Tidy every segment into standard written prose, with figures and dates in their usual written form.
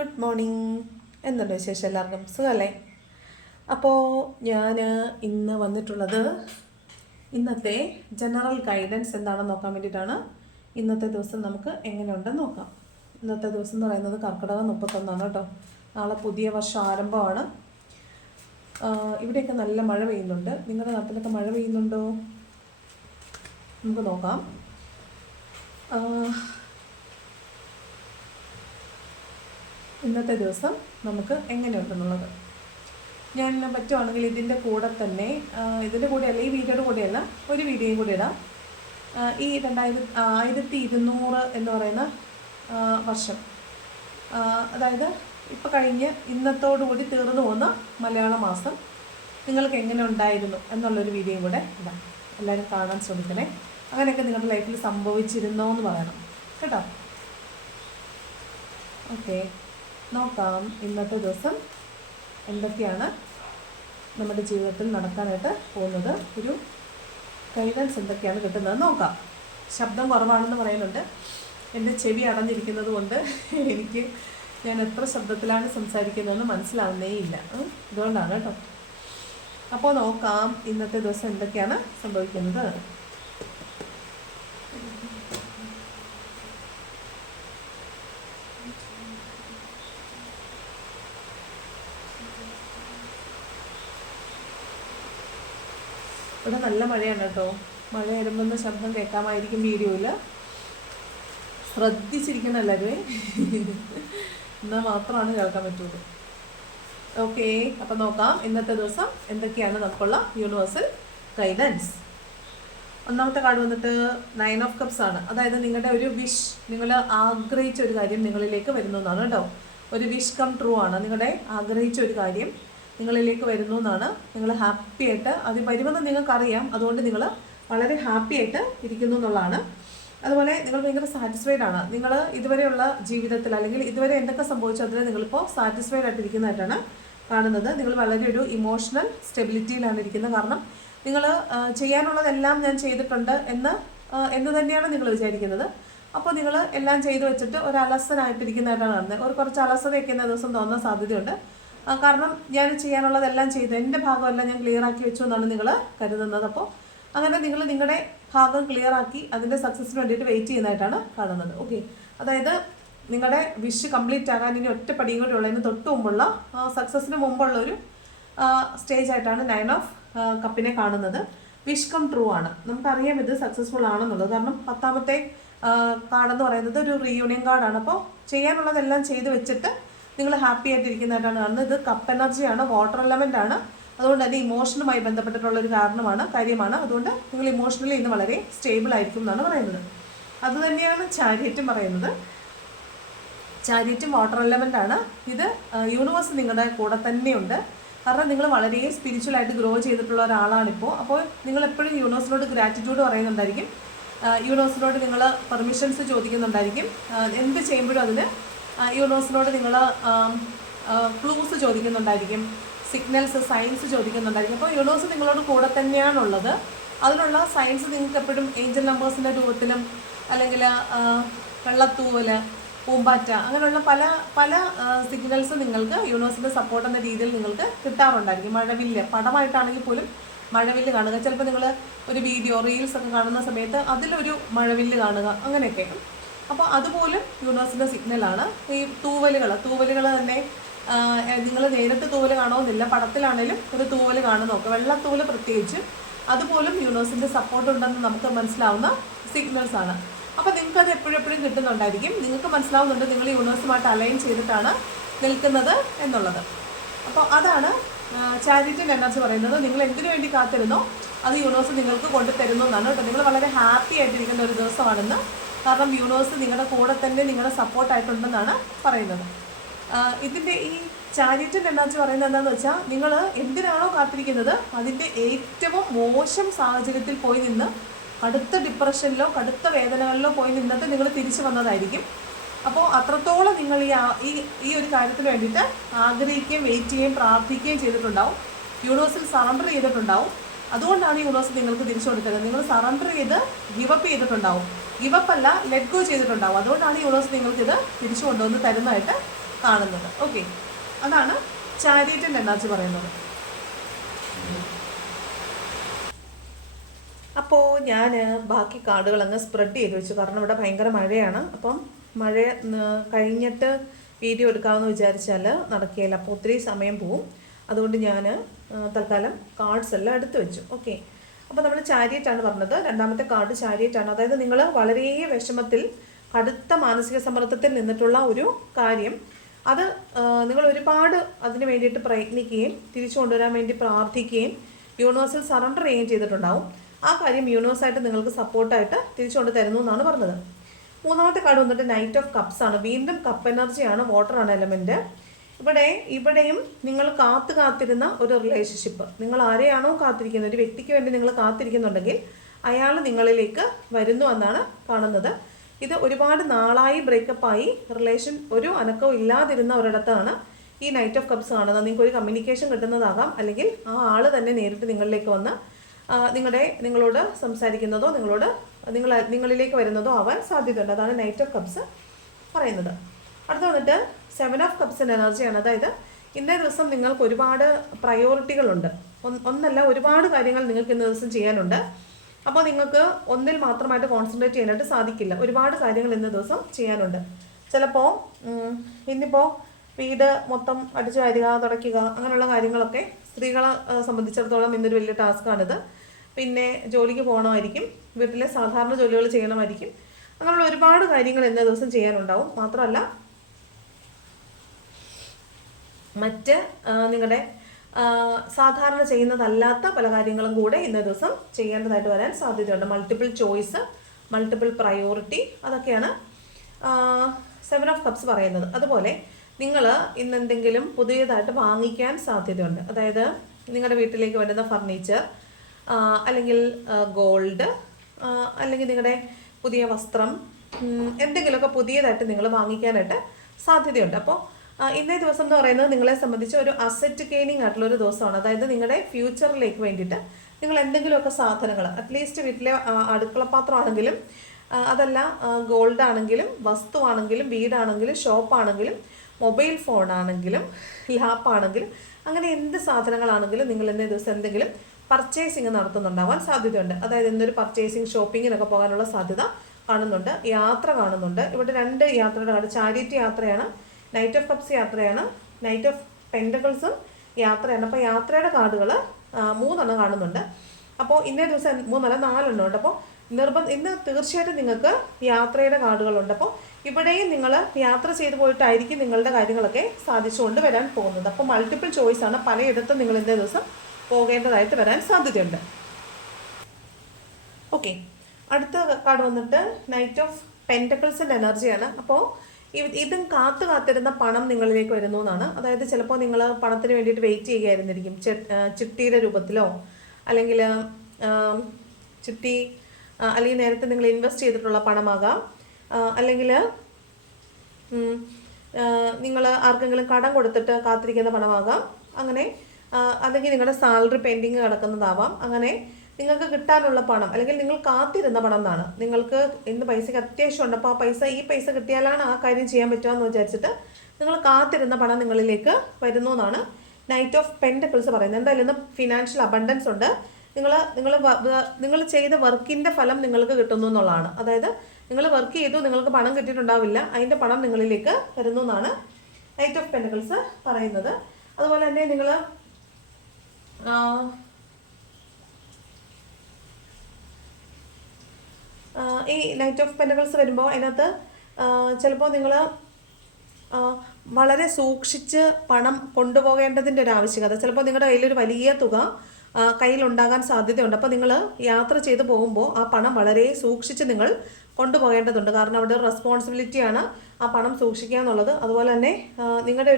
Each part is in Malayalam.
Good morning. എന്തുണ്ട് വിശേഷം? എല്ലാവർക്കും സുഖമല്ലേ? അപ്പോൾ ഞാൻ ഇന്ന് വന്നിട്ടുള്ളത് ഇന്നത്തെ ജനറൽ ഗൈഡൻസ് എന്താണെന്ന് നോക്കാൻ വേണ്ടിയിട്ടാണ്. ഇന്നത്തെ ദിവസം നമുക്ക് എങ്ങനെയുണ്ടെന്ന് നോക്കാം. ഇന്നത്തെ ദിവസം എന്ന് പറയുന്നത് കർക്കിടകം 31 കേട്ടോ. നാളെ പുതിയ വർഷം ആരംഭമാണ്. ഇവിടെയൊക്കെ നല്ല മഴ പെയ്യുന്നുണ്ട്. നിങ്ങളുടെ നാട്ടിലൊക്കെ മഴ പെയ്യുന്നുണ്ടോ? നമുക്ക് നോക്കാം. ഇന്നത്തെ ദിവസം നമുക്ക് എങ്ങനെയുണ്ടെന്നുള്ളത് ഞാൻ പറ്റുവാണെങ്കിൽ ഇതിൻ്റെ കൂടെ തന്നെ, ഇതിൻ്റെ കൂടെയല്ല, ഈ വീഡിയോയുടെ കൂടെയല്ല, ഒരു വീഡിയോയും കൂടി ഇടാം. ഈ 1200 എന്ന് പറയുന്ന വർഷം, അതായത് ഇപ്പോൾ കഴിഞ്ഞ് ഇന്നത്തോടുകൂടി തീർന്നു പോകുന്ന മലയാള മാസം നിങ്ങൾക്ക് എങ്ങനെ ഉണ്ടായിരുന്നു എന്നുള്ളൊരു വീഡിയോയും കൂടെ ഇടാം. എല്ലാവരും കാണാൻ ശ്രമിക്കണേ. അങ്ങനെയൊക്കെ നിങ്ങളുടെ ലൈഫിൽ സംഭവിച്ചിരുന്നോ എന്ന് പറയണം കേട്ടോ. ഓക്കെ, നോക്കാം ഇന്നത്തെ ദിവസം എന്തൊക്കെയാണ് നമ്മുടെ ജീവിതത്തിൽ നടക്കാനായിട്ട് പോകുന്നത്, ഒരു ഗൈഡൻസ് എന്തൊക്കെയാണ് കിട്ടുന്നത് നോക്കാം. ശബ്ദം കുറവാണെന്ന് പറയുന്നുണ്ട്. എൻ്റെ ചെവി അടഞ്ഞിരിക്കുന്നത് കൊണ്ട് ഞാൻ എത്ര ശബ്ദത്തിലാണ് സംസാരിക്കുന്നതെന്ന് മനസ്സിലാവുന്നേ ഇല്ല. ഇതുകൊണ്ടാണ് കേട്ടോ. അപ്പോൾ നോക്കാം ഇന്നത്തെ ദിവസം എന്തൊക്കെയാണ് സംഭവിക്കുന്നത്. ഇവിടെ നല്ല മഴയാണ് കേട്ടോ. മഴ വരുമ്പോൾ ശബ്ദം കേൾക്കാമായിരിക്കും വീഡിയോയിൽ. ശ്രദ്ധിച്ചിരിക്കണം എല്ലാവരും, എന്നാൽ മാത്രമാണ് കേൾക്കാൻ പറ്റുള്ളൂ. ഓക്കെ, അപ്പം നോക്കാം ഇന്നത്തെ ദിവസം എന്തൊക്കെയാണ് നമുക്കുള്ള യൂണിവേഴ്സൽ ഗൈഡൻസ്. ഒന്നാമത്തെ കാർഡ് വന്നിട്ട് 9 ഓഫ് കപ്സ് ആണ്. അതായത് നിങ്ങളുടെ ഒരു വിഷ്, നിങ്ങൾ ആഗ്രഹിച്ച ഒരു കാര്യം നിങ്ങളിലേക്ക് വരുന്നു എന്നാണ് കേട്ടോ. ഒരു വിഷ് കം ട്രൂ ആണ്. നിങ്ങളുടെ ആഗ്രഹിച്ച ഒരു കാര്യം നിങ്ങളിലേക്ക് വരുന്നു എന്നാണ്. നിങ്ങൾ ഹാപ്പി ആയിട്ട് അത് വരുമെന്ന് നിങ്ങൾക്കറിയാം. അതുകൊണ്ട് നിങ്ങൾ വളരെ ഹാപ്പി ആയിട്ട് ഇരിക്കുന്നു എന്നുള്ളതാണ്. അതുപോലെ നിങ്ങൾ ഭയങ്കര സാറ്റിസ്ഫൈഡ് ആണ്. നിങ്ങൾ ഇതുവരെയുള്ള ജീവിതത്തിൽ അല്ലെങ്കിൽ ഇതുവരെ എന്തൊക്കെ സംഭവിച്ചോ അതിൽ നിങ്ങളിപ്പോൾ സാറ്റിസ്ഫൈഡ് ആയിട്ടിരിക്കുന്നതായിട്ടാണ് കാണുന്നത്. നിങ്ങൾ വളരെ ഒരു ഇമോഷണൽ സ്റ്റെബിലിറ്റിയിലാണ് ഇരിക്കുന്നത്. കാരണം നിങ്ങൾ ചെയ്യാനുള്ളതെല്ലാം ഞാൻ ചെയ്തിട്ടുണ്ട് എന്ന് തന്നെയാണ് നിങ്ങൾ വിചാരിക്കുന്നത്. അപ്പോൾ നിങ്ങൾ എല്ലാം ചെയ്തു വെച്ചിട്ട് ഒരു അലസനായിട്ടിരിക്കുന്നതായിട്ടാണ് കാണുന്നത്. കുറച്ച് അലസതയൊക്കെ ഇന്ന ദിവസം തോന്നാൻ സാധ്യതയുണ്ട്. കാരണം ഞാൻ ചെയ്യാനുള്ളതെല്ലാം ചെയ്തു, എൻ്റെ ഭാഗമെല്ലാം ഞാൻ ക്ലിയർ ആക്കി വെച്ചു എന്നാണ് നിങ്ങൾ കരുതുന്നത്. അപ്പോൾ അങ്ങനെ നിങ്ങൾ നിങ്ങളുടെ ഭാഗം ക്ലിയർ ആക്കി അതിൻ്റെ സക്സസ്സിന് വേണ്ടിയിട്ട് വെയിറ്റ് ചെയ്യുന്നതായിട്ടാണ് കാണുന്നത്. ഓക്കെ, അതായത് നിങ്ങളുടെ വിഷ് കംപ്ലീറ്റ് ആകാൻ ഇനി ഒറ്റ പടിയും കൂടി ഉള്ളതിന് തൊട്ട് മുമ്പുള്ള സക്സസ്സിന് മുമ്പുള്ള ഒരു സ്റ്റേജ് ആയിട്ടാണ് 9 ഓഫ് കപ്പിനെ കാണുന്നത്. വിഷ് കം ട്രൂ ആണ്. നമുക്കറിയാം ഇത് സക്സസ്ഫുൾ ആണെന്നുള്ളത്. കാരണം 10ാമത്തെ കാർഡെന്ന് പറയുന്നത് ഒരു റീയൂണിയൻ കാർഡാണ്. അപ്പോൾ ചെയ്യാനുള്ളതെല്ലാം ചെയ്ത് വെച്ചിട്ട് നിങ്ങൾ ഹാപ്പി ആയിട്ടിരിക്കുന്നതായിട്ടാണ് കാണുന്നത്. ഇത് കപ്പ് എനർജിയാണ്, വാട്ടർ എലമെൻ്റ് ആണ്. അതുകൊണ്ട് തന്നെ ഇമോഷനുമായി ബന്ധപ്പെട്ടിട്ടുള്ള ഒരു കാര്യമാണ്. അതുകൊണ്ട് നിങ്ങൾ ഇമോഷണലി ഇന്ന് വളരെ സ്റ്റേബിൾ ആയിരിക്കും എന്നാണ് പറയുന്നത്. അതുതന്നെയാണ് ചാരിയറ്റും പറയുന്നത്. ചാരിയറ്റും വാട്ടർ എലമെൻ്റ് ആണ്. ഇത് യൂണിവേഴ്സ് നിങ്ങളുടെ കൂടെ തന്നെയുണ്ട്. കാരണം നിങ്ങൾ വളരെ സ്പിരിച്വലായിട്ട് ഗ്രോ ചെയ്തിട്ടുള്ള ഒരാളാണിപ്പോൾ. അപ്പോൾ നിങ്ങൾ എപ്പോഴും യൂണിവേഴ്സിനോട് ഗ്രാറ്റിറ്റ്യൂഡ് പറയുന്നുണ്ടായിരിക്കും. യൂണിവേഴ്സിനോട് നിങ്ങൾ പെർമിഷൻസ് ചോദിക്കുന്നുണ്ടായിരിക്കും. എന്ത് ചെയ്യുമ്പോഴും അതിന് യൂണിവേഴ്സിനോട് നിങ്ങൾ ക്ലൂസ് ചോദിക്കുന്നുണ്ടായിരിക്കും, സിഗ്നൽസ്, സയൻസ് ചോദിക്കുന്നുണ്ടായിരിക്കും. അപ്പോൾ യൂണിവേഴ്സ് നിങ്ങളോട് കൂടെ തന്നെയാണുള്ളത്. അതിനുള്ള സയൻസ് നിങ്ങൾക്ക് എപ്പോഴും ഏഞ്ചൽ നമ്പേഴ്സിൻ്റെ രൂപത്തിലും അല്ലെങ്കിൽ വെള്ളത്തൂവൽ, പൂമ്പാറ്റ, അങ്ങനെയുള്ള പല പല സിഗ്നൽസ് നിങ്ങൾക്ക് യൂണിവേഴ്സിൻ്റെ സപ്പോർട്ട് എന്ന രീതിയിൽ നിങ്ങൾക്ക് കിട്ടാറുണ്ടായിരിക്കും. മഴവില്ല് പടമായിട്ടാണെങ്കിൽ പോലും മഴവില്ല് കാണുക. ചിലപ്പോൾ നിങ്ങൾ ഒരു വീഡിയോ, റീൽസ് ഒക്കെ കാണുന്ന സമയത്ത് അതിലൊരു മഴവില്ല് കാണുക, അങ്ങനെയൊക്കെ. അപ്പോൾ അതുപോലും യൂണിവേഴ്സിൻ്റെ സിഗ്നലാണ്. ഈ തൂവലുകൾ തന്നെ നിങ്ങൾ നേരിട്ട് തൂവൽ കാണുമെന്നില്ല, പടത്തിലാണേലും ഒരു തൂവൽ കാണുന്ന നോക്കുക, വെള്ളത്തൂവൽ പ്രത്യേകിച്ച്. അതുപോലും യൂണിവേഴ്സിൻ്റെ സപ്പോർട്ട് ഉണ്ടെന്ന് നമുക്ക് മനസ്സിലാവുന്ന സിഗ്നൽസ് ആണ്. അപ്പോൾ നിങ്ങൾക്കത് എപ്പോഴും കിട്ടുന്നുണ്ടായിരിക്കും. നിങ്ങൾക്ക് മനസ്സിലാവുന്നുണ്ട് നിങ്ങൾ യൂണിവേഴ്സുമായിട്ട് അലൈൻ ചെയ്തിട്ടാണ് നിൽക്കുന്നത് എന്നുള്ളത്. അപ്പോൾ അതാണ് ചാരിറ്റിൻ്റെ എനർജി പറയുന്നത്. നിങ്ങൾ എന്തിനു വേണ്ടി കാത്തിരുന്നോ അത് യൂണിവേഴ്സ് നിങ്ങൾക്ക് കൊണ്ടുതരുന്നു എന്നാണ് കേട്ടോ. നിങ്ങൾ വളരെ ഹാപ്പി ആയിട്ടിരിക്കുന്ന ഒരു ദിവസമാണെന്ന്. കാരണം യൂണിവേഴ്സ് നിങ്ങളുടെ കൂടെ തന്നെ നിങ്ങളുടെ സപ്പോർട്ടായിട്ടുണ്ടെന്നാണ് പറയുന്നത്. ഇതിൻ്റെ ഈ ചാരിറ്റിൻ്റെ എനർജി പറയുന്നത് എന്താണെന്ന് വെച്ചാൽ, നിങ്ങൾ എന്തിനാണോ കാത്തിരിക്കുന്നത് അതിൻ്റെ ഏറ്റവും മോശം സാഹചര്യത്തിൽ പോയി നിന്ന് കടുത്ത ഡിപ്രഷനിലോ കടുത്ത വേദനകളിലോ പോയി നിന്നിട്ട് നിങ്ങൾ തിരിച്ചു വന്നതായിരിക്കും. അപ്പോൾ അത്രത്തോളം നിങ്ങൾ ഈ ഒരു കാര്യത്തിന് വേണ്ടിയിട്ട് ആഗ്രഹിക്കുകയും വെയിറ്റ് ചെയ്യുകയും പ്രാർത്ഥിക്കുകയും ചെയ്തിട്ടുണ്ടാവും. യൂണിവേഴ്സിൽ സറണ്ടർ ചെയ്തിട്ടുണ്ടാവും. അതുകൊണ്ടാണ് യൂണിവേഴ്സ് നിങ്ങൾക്ക് തിരിച്ചു കൊടുക്കുന്നത്. നിങ്ങൾ സറണ്ടർ ചെയ്ത് ഗിവപ്പ് ചെയ്തിട്ടുണ്ടാവും. ഗിവപ്പ് അല്ല, ലെറ്റ് ഗോ ചെയ്തിട്ടുണ്ടാവും. അതുകൊണ്ടാണ് യൂണിവേഴ്സ് നിങ്ങൾക്കിത് തിരിച്ചു കൊണ്ടുവന്ന് തരുന്നതായിട്ട് കാണുന്നത്. ഓക്കെ, അതാണ് ചാരിറ്റിൻ്റെ എനർജി പറയുന്നത്. അപ്പോൾ ഞാൻ ബാക്കി കാർഡുകൾ അങ്ങ് സ്പ്രെഡ് ചെയ്ത് വെച്ചു, കാരണം ഇവിടെ ഭയങ്കര മഴയാണ്. അപ്പം മഴ കഴിഞ്ഞിട്ട് വീഡിയോ എടുക്കാമെന്ന് വിചാരിച്ചാൽ നടക്കുകയില്ല, അപ്പോൾ ഒത്തിരി സമയം പോവും. അതുകൊണ്ട് ഞാൻ തൽക്കാലം കാർഡ്സ് എല്ലാം എടുത്തു വെച്ചു. ഓക്കെ, അപ്പോൾ നമ്മൾ ചാരിയറ്റാണ് പറഞ്ഞത്. രണ്ടാമത്തെ കാർഡ് ചാരിയറ്റാണ്. അതായത് നിങ്ങൾ വളരെ വിഷമത്തിൽ, കടുത്ത മാനസിക സമ്മർദ്ദത്തിൽ നിന്നിട്ടുള്ള ഒരു കാര്യം, അത് നിങ്ങൾ ഒരുപാട് അതിന് വേണ്ടിയിട്ട് പ്രയത്നിക്കുകയും തിരിച്ചു കൊണ്ടുവരാൻ വേണ്ടി പ്രാർത്ഥിക്കുകയും യൂണിവേഴ്സിൽ സറണ്ടർ ചെയ്യുകയും ചെയ്തിട്ടുണ്ടാവും. ആ കാര്യം യൂണിവേഴ്സായിട്ട് നിങ്ങൾക്ക് സപ്പോർട്ടായിട്ട് തിരിച്ചുകൊണ്ട് തരുന്നു എന്നാണ് പറഞ്ഞത്. മൂന്നാമത്തെ കാർഡ് വന്നിട്ട് നൈറ്റ് ഓഫ് കപ്സ് ആണ്. വീണ്ടും കപ്പ് എനർജിയാണ്, വാട്ടറാണ് എലമെൻറ്റ്. ഇവിടെയും നിങ്ങൾ കാത്തിരുന്ന ഒരു റിലേഷൻഷിപ്പ്, നിങ്ങൾ ആരെയാണോ കാത്തിരിക്കുന്നത്, ഒരു വ്യക്തിക്ക് വേണ്ടി നിങ്ങൾ കാത്തിരിക്കുന്നുണ്ടെങ്കിൽ അയാൾ നിങ്ങളിലേക്ക് വരുന്നു എന്നാണ് കാണുന്നത്. ഇത് ഒരുപാട് നാളായി ബ്രേക്കപ്പായി റിലേഷൻ ഒരു അനക്കവും ഇല്ലാതിരുന്ന ഒരിടത്താണ് ഈ നൈറ്റ് ഓഫ് കപ്സ് കാണുന്നത്. നിങ്ങൾക്കൊരു കമ്മ്യൂണിക്കേഷൻ കിട്ടുന്നതാകാം, അല്ലെങ്കിൽ ആ ആൾ തന്നെ നേരിട്ട് നിങ്ങളിലേക്ക് വന്ന് നിങ്ങളോട് സംസാരിക്കുന്നതോ നിങ്ങളിലേക്ക് വരുന്നതോ ആവാൻ സാധ്യതയുണ്ട്. അതാണ് നൈറ്റ് ഓഫ് കപ്സ് പറയുന്നത്. അടുത്ത വന്നിട്ട് 7 ഓഫ് കപ്സിൻ്റെ എനർജിയാണ്. അതായത് ഇന്നേ ദിവസം നിങ്ങൾക്ക് ഒരുപാട് പ്രയോറിറ്റികളുണ്ട്, ഒന്നല്ല ഒരുപാട് കാര്യങ്ങൾ നിങ്ങൾക്ക് ഇന്ന ദിവസം ചെയ്യാനുണ്ട്. അപ്പോൾ നിങ്ങൾക്ക് ഒന്നിൽ മാത്രമായിട്ട് കോൺസെൻട്രേറ്റ് ചെയ്യാനായിട്ട് സാധിക്കില്ല, ഒരുപാട് കാര്യങ്ങൾ ഇന്ന ദിവസം ചെയ്യാനുണ്ട്. ചിലപ്പോൾ ഇന്നിപ്പോൾ വീട് മൊത്തം അടിച്ചു വാരുക, തുടയ്ക്കുക, അങ്ങനെയുള്ള കാര്യങ്ങളൊക്കെ സ്ത്രീകളെ സംബന്ധിച്ചിടത്തോളം ഇന്നൊരു വലിയ ടാസ്ക്കാണിത്. പിന്നെ ജോലിക്ക് പോകണമായിരിക്കും, വീട്ടിലെ സാധാരണ ജോലികൾ ചെയ്യണമായിരിക്കും, അങ്ങനെയുള്ള ഒരുപാട് കാര്യങ്ങൾ ഇന്ന ദിവസം ചെയ്യാനുണ്ടാവും. മാത്രമല്ല മറ്റ് നിങ്ങളുടെ സാധാരണ ചെയ്യുന്നതല്ലാത്ത പല കാര്യങ്ങളും കൂടെ ഇന്നേ ദിവസം ചെയ്യേണ്ടതായിട്ട് വരാൻ സാധ്യതയുണ്ട്. മൾട്ടിപ്പിൾ ചോയ്സ്, മൾട്ടിപ്പിൾ പ്രയോറിറ്റി, അതൊക്കെയാണ് 7 ഓഫ് കപ്സ് പറയുന്നത്. അതുപോലെ നിങ്ങൾ ഇന്നെന്തെങ്കിലും പുതിയതായിട്ട് വാങ്ങിക്കാൻ സാധ്യതയുണ്ട്. അതായത് നിങ്ങളുടെ വീട്ടിലേക്ക് വരുന്ന ഫർണിച്ചർ, അല്ലെങ്കിൽ ഗോൾഡ്, അല്ലെങ്കിൽ നിങ്ങളുടെ പുതിയ വസ്ത്രം, എന്തെങ്കിലുമൊക്കെ പുതിയതായിട്ട് നിങ്ങൾ വാങ്ങിക്കാനായിട്ട് സാധ്യതയുണ്ട്. അപ്പോൾ ഇന്നേ ദിവസം എന്ന് പറയുന്നത് നിങ്ങളെ സംബന്ധിച്ച് ഒരു അസറ്റ് ഗെയിനിങ് ആയിട്ടുള്ളൊരു ദിവസമാണ്. അതായത് നിങ്ങളുടെ ഫ്യൂച്ചറിലേക്ക് വേണ്ടിയിട്ട് നിങ്ങൾ എന്തെങ്കിലുമൊക്കെ സാധനങ്ങൾ, അറ്റ്ലീസ്റ്റ് വീട്ടിലെ അടുക്കളപാത്രമാണെങ്കിലും, അതല്ല ഗോൾഡ് ആണെങ്കിലും, വസ്തുവാണെങ്കിലും, വീടാണെങ്കിലും, ഷോപ്പാണെങ്കിലും, മൊബൈൽ ഫോണാണെങ്കിലും, ലാപ്പാണെങ്കിലും, അങ്ങനെ എന്ത് സാധനങ്ങളാണെങ്കിലും നിങ്ങൾ ഇന്നേ ദിവസം എന്തെങ്കിലും പർച്ചേസിങ് നടത്തുന്നുണ്ടാവാൻ സാധ്യതയുണ്ട്. അതായത് ഇന്നൊരു പർച്ചേസിങ്, ഷോപ്പിങ്ങിനൊക്കെ പോകാനുള്ള സാധ്യത കാണുന്നുണ്ട്. യാത്ര കാണുന്നുണ്ട്. ഇവിടെ 2 യാത്രയുടെ കാർഡ്, ചാരിറ്റി യാത്രയാണ്, നൈറ്റ് ഓഫ് കപ്സ് യാത്രയാണ്, നൈറ്റ് ഓഫ് പെൻറ്റക്കിൾസും യാത്രയാണ്. അപ്പോൾ യാത്രയുടെ കാർഡുകൾ 3 കാണുന്നുണ്ട്. അപ്പോൾ ഇന്നേ ദിവസം 3 4 ഉണ്ട്. അപ്പോൾ ഇന്ന് തീർച്ചയായിട്ടും നിങ്ങൾക്ക് യാത്രയുടെ കാർഡുകളുണ്ട്. അപ്പോൾ ഇവിടെയും നിങ്ങൾ യാത്ര ചെയ്തു പോയിട്ടായിരിക്കും നിങ്ങളുടെ കാര്യങ്ങളൊക്കെ സാധിച്ചുകൊണ്ട് വരാൻ പോകുന്നത്. അപ്പോൾ മൾട്ടിപ്പിൾ ചോയ്സാണ്, പലയിടത്തും നിങ്ങൾ ഇന്നേ ദിവസം പോകേണ്ടതായിട്ട് വരാൻ സാധ്യതയുണ്ട്. ഓക്കെ, അടുത്ത കാർഡ് വന്നിട്ട് നൈറ്റ് ഓഫ് പെൻറ്റക്കിൾസിൻ്റെ എനർജിയാണ്. അപ്പോൾ ഇതും കാത്തിരുന്ന പണം നിങ്ങളിലേക്ക് വരുന്നു എന്നാണ്. അതായത് ചിലപ്പോൾ നിങ്ങൾ പണത്തിന് വേണ്ടിയിട്ട് വെയിറ്റ് ചെയ്യുകയായിരുന്നിരിക്കും, ചിട്ടിയുടെ രൂപത്തിലോ, അല്ലെങ്കിൽ ചിട്ടി, അല്ലെങ്കിൽ നേരത്തെ നിങ്ങൾ ഇൻവെസ്റ്റ് ചെയ്തിട്ടുള്ള പണമാകാം, അല്ലെങ്കിൽ നിങ്ങൾ ആർക്കെങ്കിലും കടം കൊടുത്തിട്ട് കാത്തിരിക്കുന്ന പണമാകാം, അങ്ങനെ, അല്ലെങ്കിൽ നിങ്ങളുടെ സാലറി പെൻഡിങ് കിടക്കുന്നതാവാം. അങ്ങനെ നിങ്ങൾക്ക് കിട്ടാനുള്ള പണം, അല്ലെങ്കിൽ നിങ്ങൾ കാത്തിരുന്ന പണം എന്നാണ്. നിങ്ങൾക്ക് ഇന്ന് പൈസയ്ക്ക് അത്യാവശ്യമുണ്ട്, അപ്പോൾ ഈ പൈസ കിട്ടിയാലാണ് ആ കാര്യം ചെയ്യാൻ പറ്റുകയെന്ന് വിചാരിച്ചിട്ട് നിങ്ങൾ കാത്തിരുന്ന പണം നിങ്ങളിലേക്ക് വരുന്നു എന്നാണ് നൈറ്റ് ഓഫ് പെൻറ്റക്കിൾസ് പറയുന്നത്. എന്തായാലും ഇന്ന് ഫിനാൻഷ്യൽ അബണ്ടൻസ് ഉണ്ട്. നിങ്ങൾ ചെയ്ത വർക്കിൻ്റെ ഫലം നിങ്ങൾക്ക് കിട്ടുന്നു എന്നുള്ളതാണ്. അതായത് നിങ്ങൾ വർക്ക് ചെയ്തു, നിങ്ങൾക്ക് പണം കിട്ടിയിട്ടുണ്ടാവില്ല, അതിൻ്റെ പണം നിങ്ങളിലേക്ക് വരുന്നു എന്നാണ് നൈറ്റ് ഓഫ് പെൻറ്റക്കിൾസ് പറയുന്നത്. അതുപോലെ തന്നെ നിങ്ങൾ ഈ നൈറ്റ് ഓഫ് പെൻറ്റക്കിൾസ് വരുമ്പോൾ അതിനകത്ത് ചിലപ്പോൾ നിങ്ങൾ വളരെ സൂക്ഷിച്ച് പണം കൊണ്ടുപോകേണ്ടതിൻ്റെ ഒരു ആവശ്യകത, ചിലപ്പോൾ നിങ്ങളുടെ കയ്യിലൊരു വലിയ തുക കയ്യിലുണ്ടാകാൻ സാധ്യതയുണ്ട്. അപ്പോൾ നിങ്ങൾ യാത്ര ചെയ്ത് പോകുമ്പോൾ ആ പണം വളരെ സൂക്ഷിച്ച് നിങ്ങൾ കൊണ്ടുപോകേണ്ടതുണ്ട്. കാരണം അവിടെ ഒരു റെസ്പോൺസിബിലിറ്റിയാണ് ആ പണം സൂക്ഷിക്കുക എന്നുള്ളത്. അതുപോലെ തന്നെ നിങ്ങളുടെ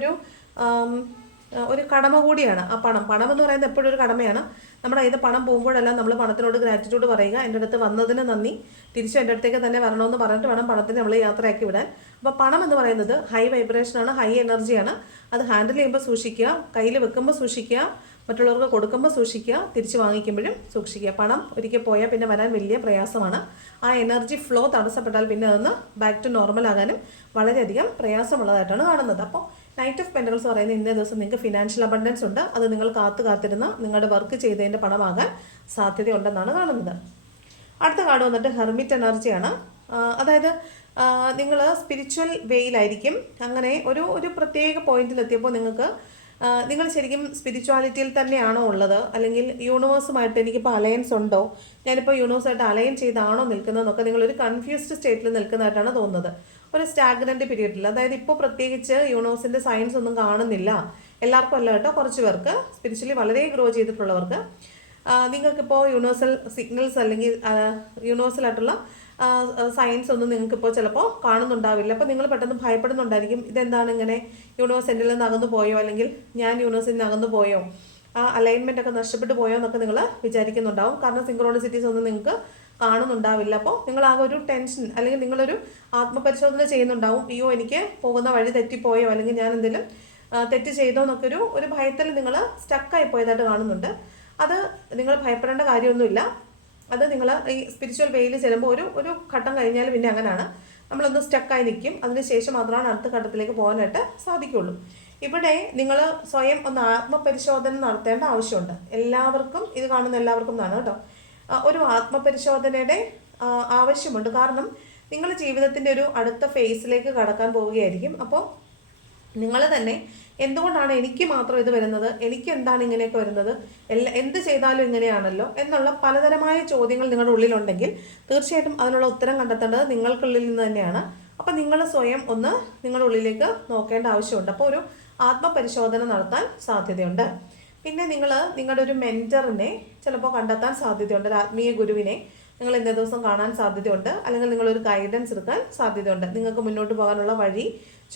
ഒരു കടമ കൂടിയാണ് ആ പണം എന്ന് പറയുന്നത് എപ്പോഴും ഒരു കടമയാണ്. നമ്മുടെ കയ്യിൽ പണം പോകുമ്പോഴെല്ലാം നമ്മൾ പണത്തിനോട് ഗ്രാറ്റിറ്റ്യൂഡ് പറയുക, എൻ്റെ അടുത്ത് വന്നതിന് നന്ദി, തിരിച്ചും എൻ്റെ അടുത്തേക്ക് തന്നെ വരണമെന്ന് പറഞ്ഞിട്ട് വേണം പണത്തിന് നമ്മൾ യാത്രയാക്കി വിടാൻ. അപ്പോൾ പണം എന്ന് പറയുന്നത് ഹൈ വൈബ്രേഷനാണ്, ഹൈ എനർജിയാണ്. അത് ഹാൻഡിൽ ചെയ്യുമ്പോൾ സൂക്ഷിക്കുക, കയ്യിൽ വെക്കുമ്പോൾ സൂക്ഷിക്കുക, മറ്റുള്ളവർക്ക് കൊടുക്കുമ്പോൾ സൂക്ഷിക്കുക, തിരിച്ച് വാങ്ങിക്കുമ്പോഴും സൂക്ഷിക്കുക. പണം ഒരിക്കൽ പോയാൽ പിന്നെ വരാൻ വലിയ പ്രയാസമാണ്. ആ എനർജി ഫ്ലോ തടസ്സപ്പെട്ടാൽ പിന്നെ അതൊന്ന് ബാക്ക് ടു നോർമൽ ആകാനും വളരെയധികം പ്രയാസമുള്ളതായിട്ടാണ് കാണുന്നത്. അപ്പോൾ നൈറ്റ് ഓഫ് പെൻറ്റക്കിൾസ് പറയുന്ന ഇന്നേ ദിവസം നിങ്ങൾക്ക് ഫിനാൻഷ്യൽ അബണ്ടൻസ് ഉണ്ട്. അത് നിങ്ങൾ കാത്തിരുന്ന നിങ്ങളുടെ വർക്ക് ചെയ്തതിൻ്റെ പണമാകാൻ സാധ്യതയുണ്ടെന്നാണ് കാണുന്നത്. അടുത്ത കാർഡ് വന്നിട്ട് ഹെർമിറ്റ് എനർജിയാണ്. അതായത് നിങ്ങൾ സ്പിരിച്വൽ വേയിലായിരിക്കും. അങ്ങനെ ഒരു പ്രത്യേക പോയിന്റിലെത്തിയപ്പോൾ നിങ്ങൾ ശരിക്കും സ്പിരിച്വാലിറ്റിയിൽ തന്നെയാണോ ഉള്ളത്, അല്ലെങ്കിൽ യൂണിവേഴ്സുമായിട്ട് എനിക്കിപ്പോൾ അലയൻസ് ഉണ്ടോ, ഞാനിപ്പോൾ യൂണിവേഴ്സായിട്ട് അലയൻ ചെയ്താണോ നിൽക്കുന്നതെന്നൊക്കെ നിങ്ങളൊരു കൺഫ്യൂസ്ഡ് സ്റ്റേറ്റിൽ നിൽക്കുന്നതായിട്ടാണ് തോന്നുന്നത്. ഒരു സ്റ്റാഗ്നൻ്റ് പീരീഡിൽ, അതായത് ഇപ്പോൾ പ്രത്യേകിച്ച് യൂണിവേഴ്സിൻ്റെ സയൻസ് ഒന്നും കാണുന്നില്ല. എല്ലാവർക്കും അല്ല കേട്ടോ, കുറച്ച് പേർക്ക് സ്പിരിച്വലി വളരെ ഗ്രോ ചെയ്തിട്ടുള്ളവർക്ക് നിങ്ങൾക്കിപ്പോൾ യൂണിവേഴ്സൽ സിഗ്നൽസ് അല്ലെങ്കിൽ യൂണിവേഴ്സലായിട്ടുള്ള സയൻസ് ഒന്നും നിങ്ങൾക്കിപ്പോൾ ചിലപ്പോൾ കാണുന്നുണ്ടാവില്ല. അപ്പോൾ നിങ്ങൾ പെട്ടെന്ന് ഭയപ്പെടുന്നുണ്ടായിരിക്കും, ഇതെന്താണ് ഇങ്ങനെ, യൂണിവേഴ്സ് എന്നിൽ നിന്ന് അകന്നു പോയോ, അല്ലെങ്കിൽ ഞാൻ യൂണിവേഴ്സിൽ നിന്ന് അകന്നു പോയോ, ആ അലൈൻമെൻ്റ് ഒക്കെ നഷ്ടപ്പെട്ടു പോയോ എന്നൊക്കെ നിങ്ങൾ വിചാരിക്കുന്നുണ്ടാവും. കാരണം സിങ്ക്രോണിസിറ്റീസ് ഒന്നും നിങ്ങൾക്ക് കാണുന്നുണ്ടാവില്ല. അപ്പോൾ നിങ്ങളാകെ ഒരു ടെൻഷൻ, അല്ലെങ്കിൽ നിങ്ങളൊരു ആത്മപരിശോധന ചെയ്യുന്നുണ്ടാവും. അയ്യോ എനിക്ക് പോകുന്ന വഴി തെറ്റിപ്പോയോ, അല്ലെങ്കിൽ ഞാൻ എന്തെങ്കിലും തെറ്റ് ചെയ്തോ എന്നൊക്കെ ഒരു ഭയത്തിൽ നിങ്ങൾ സ്റ്റക്കായി പോയതായിട്ട് കാണുന്നുണ്ട്. അത് നിങ്ങൾ ഭയപ്പെടേണ്ട കാര്യമൊന്നുമില്ല. അത് നിങ്ങൾ ഈ സ്പിരിച്വൽ വേയിൽ ചെല്ലുമ്പോൾ ഒരു ഘട്ടം കഴിഞ്ഞാൽ പിന്നെ അങ്ങനെയാണ്, നമ്മളൊന്ന് സ്റ്റക്കായി നിൽക്കും. അതിനുശേഷം മാത്രമാണ് അടുത്ത ഘട്ടത്തിലേക്ക് പോകാനായിട്ട് സാധിക്കുള്ളൂ. ഇവിടെ നിങ്ങൾ സ്വയം ഒന്ന് ആത്മപരിശോധന നടത്തേണ്ട ആവശ്യമുണ്ട്. എല്ലാവർക്കും, ഇത് കാണുന്ന എല്ലാവർക്കും എന്നാണ് കേട്ടോ, ഒരു ആത്മപരിശോധനയുടെ ആവശ്യമുണ്ട്. കാരണം നിങ്ങൾ ജീവിതത്തിൻ്റെ ഒരു അടുത്ത ഫേസിലേക്ക് കടക്കാൻ പോവുകയായിരിക്കും. അപ്പോൾ നിങ്ങൾ തന്നെ എന്തുകൊണ്ടാണ് എനിക്ക് മാത്രം ഇത് വരുന്നത്, എനിക്ക് എന്താണ് ഇങ്ങനെയൊക്കെ വരുന്നത്, എന്ത് ചെയ്താലും ഇങ്ങനെയാണല്ലോ എന്നുള്ള പലതരമായ ചോദ്യങ്ങൾ നിങ്ങളുടെ ഉള്ളിലുണ്ടെങ്കിൽ തീർച്ചയായിട്ടും അതിനുള്ള ഉത്തരം കണ്ടെത്തേണ്ടത് നിങ്ങൾക്കുള്ളിൽ നിന്ന് തന്നെയാണ്. അപ്പം നിങ്ങൾ സ്വയം ഒന്ന് നിങ്ങളുടെ ഉള്ളിലേക്ക് നോക്കേണ്ട ആവശ്യമുണ്ട്. അപ്പോൾ ഒരു ആത്മപരിശോധന നടത്താൻ സാധ്യതയുണ്ട്. പിന്നെ നിങ്ങളുടെ ഒരു മെൻറ്ററിനെ ചിലപ്പോൾ കണ്ടെത്താൻ സാധ്യതയുണ്ട്. ഒരു ആത്മീയ ഗുരുവിനെ നിങ്ങൾ ഇന്നേ ദിവസം കാണാൻ സാധ്യതയുണ്ട്. അല്ലെങ്കിൽ നിങ്ങളൊരു ഗൈഡൻസ് എടുക്കാൻ സാധ്യതയുണ്ട്. നിങ്ങൾക്ക് മുന്നോട്ട് പോകാനുള്ള വഴി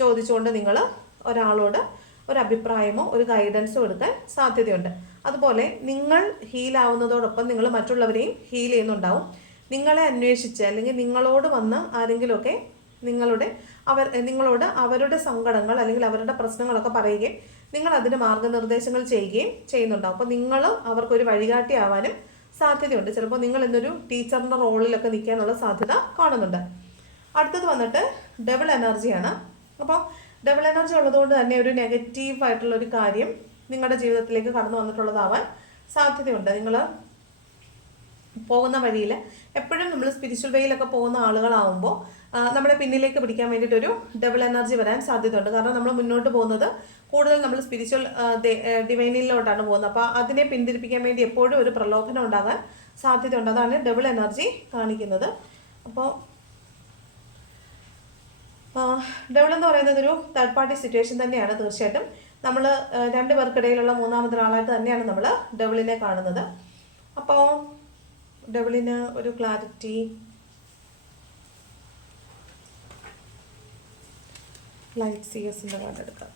ചോദിച്ചുകൊണ്ട് നിങ്ങൾ ഒരാളോട് ഒരു അഭിപ്രായമോ ഒരു ഗൈഡൻസോ എടുക്കാൻ സാധ്യതയുണ്ട്. അതുപോലെ നിങ്ങൾ ഹീലാവുന്നതോടൊപ്പം നിങ്ങൾ മറ്റുള്ളവരെയും ഹീൽ ചെയ്യുന്നുണ്ടാവും. നിങ്ങളെ അന്വേഷിച്ച് അല്ലെങ്കിൽ നിങ്ങളോട് വന്ന് ആരെങ്കിലുമൊക്കെ നിങ്ങളോട് അവരുടെ സങ്കടങ്ങൾ അല്ലെങ്കിൽ അവരുടെ പ്രശ്നങ്ങളൊക്കെ പറയുകയും നിങ്ങൾ അതിന് മാർഗനിർദ്ദേശങ്ങൾ ചെയ്യുകയും ചെയ്യുന്നുണ്ടാവും. അപ്പോൾ നിങ്ങൾ അവർക്കൊരു വഴികാട്ടിയാവാനും സാധ്യതയുണ്ട്. ചിലപ്പോൾ നിങ്ങൾ ഇന്നൊരു ടീച്ചറിൻ്റെ റോളിലൊക്കെ നിൽക്കാനുള്ള സാധ്യത കാണുന്നുണ്ട്. അടുത്തത് വന്നിട്ട് ഡബിൾ എനർജിയാണ്. അപ്പോൾ ഡബിൾ എനർജി ഉള്ളതുകൊണ്ട് തന്നെ ഒരു നെഗറ്റീവ് ആയിട്ടുള്ള ഒരു കാര്യം നിങ്ങളുടെ ജീവിതത്തിലേക്ക് കടന്നു വന്നിട്ടുള്ളതാവാൻ സാധ്യതയുണ്ട്. നിങ്ങൾ പോകുന്ന വഴിയിൽ എപ്പോഴും നമ്മൾ സ്പിരിച്വൽ വേയിലൊക്കെ പോകുന്ന ആളുകളാവുമ്പോൾ നമ്മളെ പിന്നിലേക്ക് പിടിക്കാൻ വേണ്ടിയിട്ടൊരു ഡബിൾ എനർജി വരാൻ സാധ്യതയുണ്ട്. കാരണം നമ്മൾ മുന്നോട്ട് പോകുന്നത് കൂടുതൽ നമ്മൾ സ്പിരിച്വൽ ഡിവൈനിലോട്ടാണ് പോകുന്നത്. അപ്പോൾ അതിനെ പിന്തിരിപ്പിക്കാൻ വേണ്ടി എപ്പോഴും ഒരു പ്രലോഭനം ഉണ്ടാകാൻ സാധ്യതയുണ്ട്. അതാണ് ഡബിൾ എനർജി കാണിക്കുന്നത്. അപ്പോൾ ഡബിൾ എന്ന് പറയുന്നത് ഒരു തേർഡ് പാർട്ടി സിറ്റുവേഷൻ തന്നെയാണ്. തീർച്ചയായിട്ടും നമ്മൾ രണ്ട് പേർക്കിടയിലുള്ള മൂന്നാമതൊരാളായിട്ട് തന്നെയാണ് നമ്മൾ ഡബിളിനെ കാണുന്നത്. അപ്പോൾ ഡബിളിന് ഒരു ക്ലാരിറ്റി, ലൈറ്റ് സിയസിൻ്റെ കാർഡ് എടുക്കാം.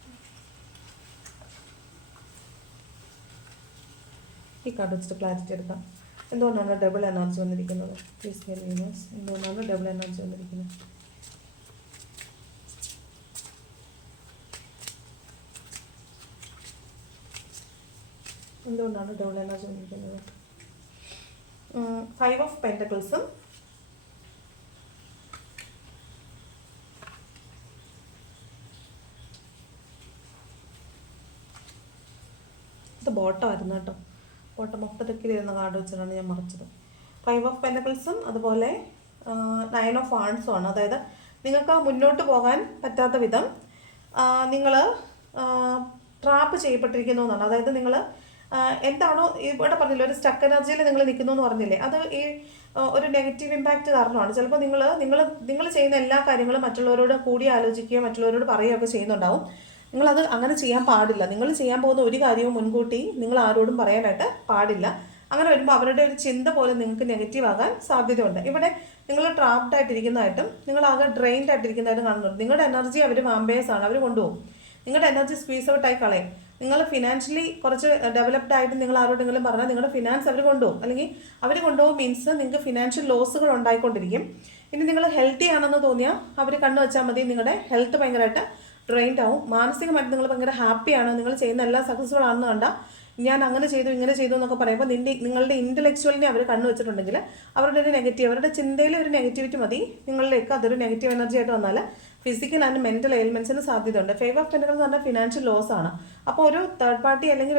ഈ കാർഡ് വെച്ചിട്ട് ക്ലാരിറ്റി എടുക്കാം. എന്തുകൊണ്ടാണ് ഡബിൾ എനർജി വന്നിരിക്കുന്നത്? Please here me news. എന്തുകൊണ്ടാണ് ഡബിൾ എനർജി വന്നിരിക്കുന്നത്? എന്തുകൊണ്ടാണ് ഡബിൾ എനർജി വന്നിരിക്കുന്നത്? 5 ഓഫ് പെൻറ്റക്കിൾസും ഇത് ബോട്ടമായിരുന്നു കേട്ടോ. ബോട്ടം ഓഫ് ദ ഡെക്കിൽ ഇരുന്ന കാർഡ് വെച്ചിട്ടാണ് ഞാൻ മറിച്ചത്. 5 ഓഫ് പെൻറ്റക്കിൾസും അതുപോലെ 9 ഓഫ് വാൺസും ആണ്. അതായത് നിങ്ങൾക്ക് മുന്നോട്ട് പോകാൻ പറ്റാത്ത വിധം നിങ്ങൾ ട്രാപ്പ് ചെയ്യപ്പെട്ടിരിക്കുന്നു എന്നാണ്. അതായത് നിങ്ങൾ എന്താണോ ഇവിടെ പറഞ്ഞില്ല, ഒരു സ്റ്റക്ക് എനർജിയിൽ നിങ്ങൾ നിൽക്കുന്നു എന്ന് പറഞ്ഞില്ലേ, അത് ഈ ഒരു നെഗറ്റീവ് ഇമ്പാക്റ്റ് കാരണമാണ്. ചിലപ്പോൾ നിങ്ങൾ ചെയ്യുന്ന എല്ലാ കാര്യങ്ങളും മറ്റുള്ളവരോട് കൂടി ആലോചിക്കുകയോ മറ്റുള്ളവരോട് പറയുകയൊക്കെ ചെയ്യുന്നുണ്ടാവും. നിങ്ങളത് അങ്ങനെ ചെയ്യാൻ പാടില്ല. നിങ്ങൾ ചെയ്യാൻ പോകുന്ന ഒരു കാര്യവും മുൻകൂട്ടി നിങ്ങൾ ആരോടും പറയാനായിട്ട് പാടില്ല. അങ്ങനെ വരുമ്പോൾ അവരുടെ ഒരു ചിന്ത പോലെ നിങ്ങൾക്ക് നെഗറ്റീവ് ആകാൻ സാധ്യതയുണ്ട്. ഇവിടെ നിങ്ങൾ ട്രാപ്ഡ് ആയിട്ടിരിക്കുന്നതായിട്ടും നിങ്ങളാകെ ഡ്രെയിൻഡ് ആയിട്ടിരിക്കുന്നതായിട്ടും കാണുന്നുണ്ട്. നിങ്ങളുടെ എനർജി അവർ വാമ്പേഴ്സാണ്, അവർ കൊണ്ടുപോകും. നിങ്ങളുടെ എനർജി സ്ക്വീസ് ഔട്ടായി കളയും. നിങ്ങൾ ഫിനാൻഷ്യലി കുറച്ച് ഡെവലപ്ഡ് ആയിട്ട് നിങ്ങൾ ആരോടെങ്കിലും പറഞ്ഞാൽ നിങ്ങളുടെ ഫിനാൻസ് അവർ കൊണ്ടുപോകും. അല്ലെങ്കിൽ അവർ കൊണ്ടുപോകും മീൻസ് നിങ്ങൾക്ക് ഫിനാൻഷ്യൽ ലോസുകൾ ഉണ്ടായിക്കൊണ്ടിരിക്കും. ഇനി നിങ്ങൾ ഹെൽത്തി ആണെന്ന് തോന്നിയാൽ അവർ കണ്ണു വെച്ചാൽ മതി, നിങ്ങളുടെ ഹെൽത്ത് ഭയങ്കരമായിട്ട് ഡ്രെയിൻഡ് ആവും. മാനസികമായിട്ട് നിങ്ങൾ ഭയങ്കര ഹാപ്പിയാണ്, നിങ്ങൾ ചെയ്യുന്ന എല്ലാം സക്സസ്ഫുൾ ആണെന്ന് കണ്ടാൽ ഞാൻ അങ്ങനെ ചെയ്തു ഇങ്ങനെ ചെയ്തു എന്നൊക്കെ പറയുമ്പോൾ നിങ്ങളുടെ ഇൻ്റലക്ച്വലിനെ അവർ കണ്ണു വെച്ചിട്ടുണ്ടെങ്കിൽ അവരുടെ ഒരു നെഗറ്റീവ്, അവരുടെ ചിന്തയിൽ ഒരു നെഗറ്റിവിറ്റി മതി നിങ്ങളിലേക്ക് അതൊരു നെഗറ്റീവ് എനർജി ആയിട്ട് വന്നാൽ ഫിസിക്കൽ ആൻഡ് മെൻ്റൽ എയിൽമെൻറ്റ്സിന് സാധ്യതയുണ്ട്. ഫേവ് ഓഫ് പെൻറ്റക്കിൾസ് എന്ന് പറഞ്ഞാൽ ഫിനാൻഷ്യൽ ലോസ് ആണ്. അപ്പോൾ ഒരു തേർഡ് പാർട്ടി അല്ലെങ്കിൽ